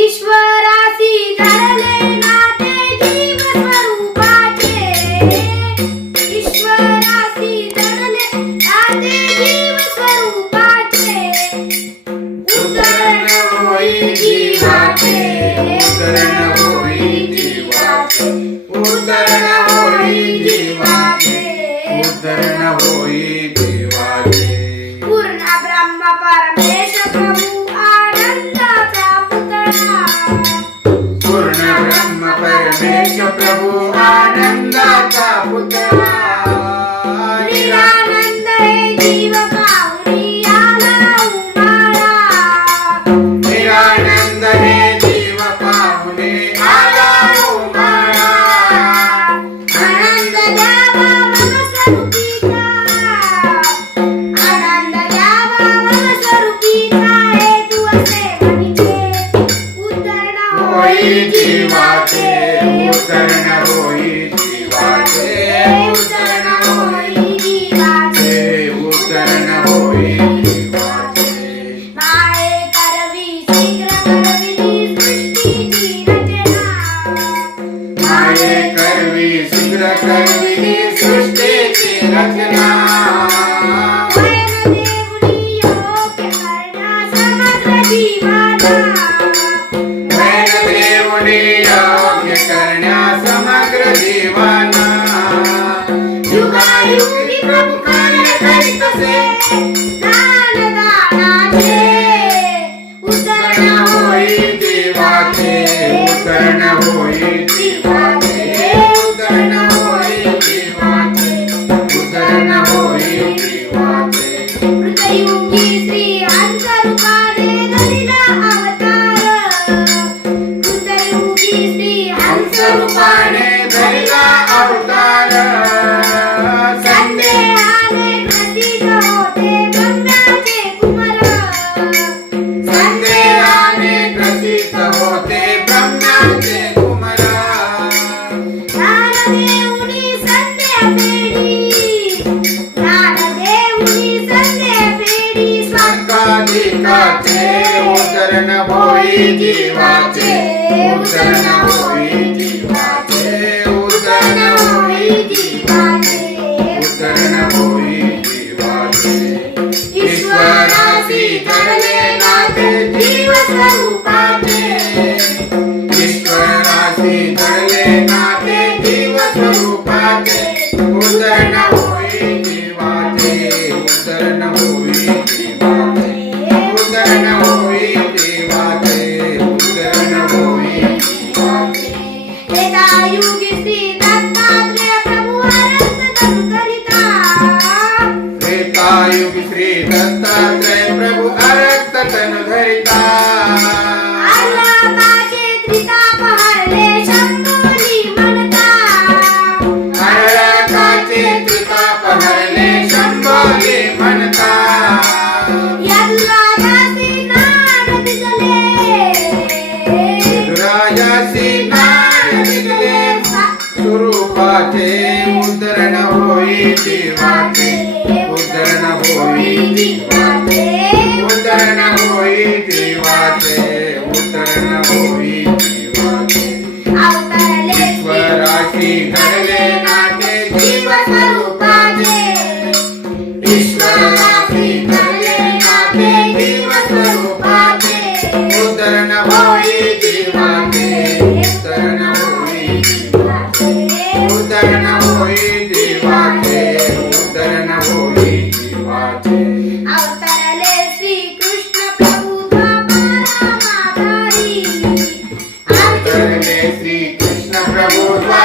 ईश्वरासी धरले नाते जीव स्वरूपाचे ईश्वरासी धरले नाते जीव होई जीवाचे उतरण होई होई जीवा के उतरण होई जीवा के उतरण Shabu Pani, Pani Na Abu Pani. Oh, it's जीवाचे उद्धरण होई जीवाचे उद्धरण होई जीवा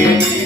you.